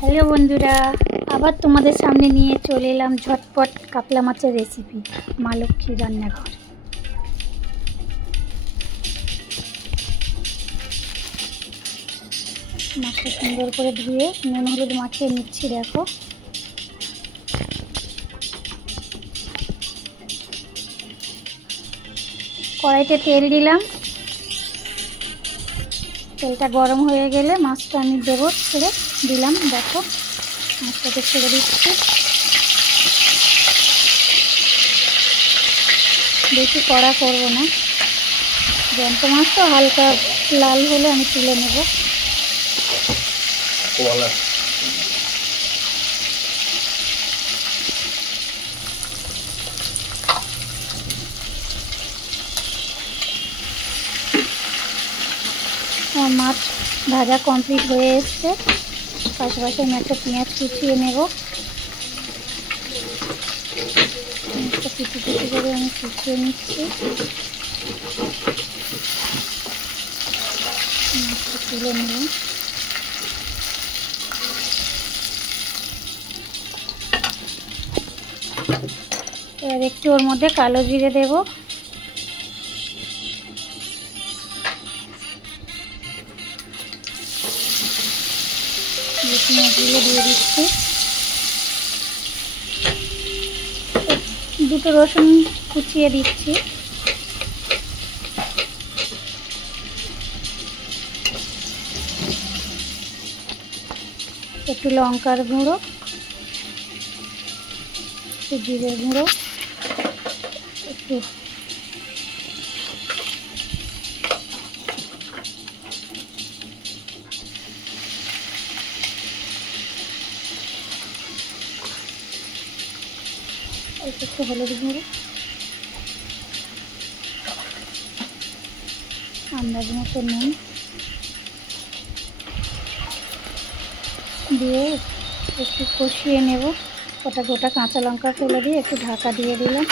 Hello বন্ধুরা, আবার তোমাদের সামনে নিয়ে চলে এলাম ঝটপট কাতলা মাছের রেসিপি। মা লক্ষ্মীর রান্নাঘর। মাছটা সুন্দর করে ধুয়ে নুন হলুদ মাখিয়ে নিচ্ছি। দেখো, কড়াইতে তেল দিলাম। তেলটা গরম হয়ে গেলে মাছটা আমি দেবো, ছেড়ে দিলাম। দেখো, মাছটাকে ছেড়ে দিচ্ছি। বেশি কড়া করব না, জ্যান্ত মাছ তো হালকা লাল হলে আমি তুলে নেব। আমার মাছ ভাজা কমপ্লিট হয়ে এসছে। পাশাপাশি আমি একটা পেঁয়াজ কুচিয়ে নেব। পেঁয়াজটা কুচি কুচি করে আমি কুচিয়ে নিচ্ছি। মাছটা তুলে নেব। এবার একটু ওর মধ্যে কালো জিরে দেব। পেঁয়াজগুলো দিয়ে দিচ্ছি। দুটো রসুন কুচিয়ে দিচ্ছি। একটু লঙ্কার গুঁড়ো, একটু জিরের গুঁড়ো, একটু একটু হলুদ গুঁড়ো, আন্দাজ মতো নুন দিয়ে একটু কষিয়ে নেব। কটা গোটা কাঁচা লঙ্কা ফেলে দিয়ে একটু ঢাকা দিয়ে দিলাম।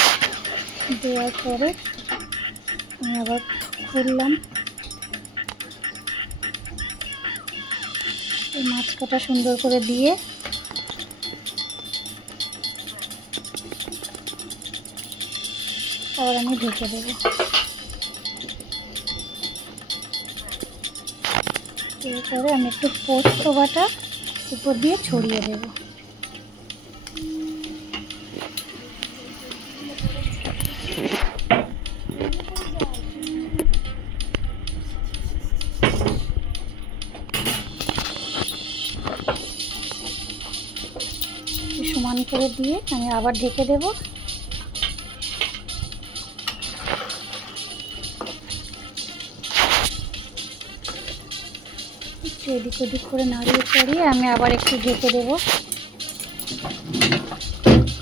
দেওয়ার পরে আমি আবার খুললাম। মাছ কাটা সুন্দর করে দিয়ে আবার আমি ঢেকে দেবো। এরপরে আমি একটু পোস্ত বাটা উপর দিয়ে ছড়িয়ে দেব। সমান করে দিয়ে আমি আবার ঢেকে দেব। এদিক ওদিক করে নাড়িয়ে চাড়িয়ে আমি আবার একটু ঢেকে দেব।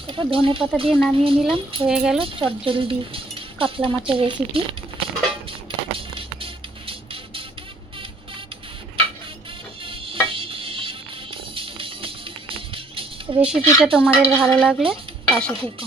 তারপর ধনে পাতা দিয়ে নামিয়ে নিলাম। হয়ে গেল চটজলদি কাতলা মাছের রেসিপি। রেসিপিটা তোমাদের ভালো লাগলে পাশে থেকো।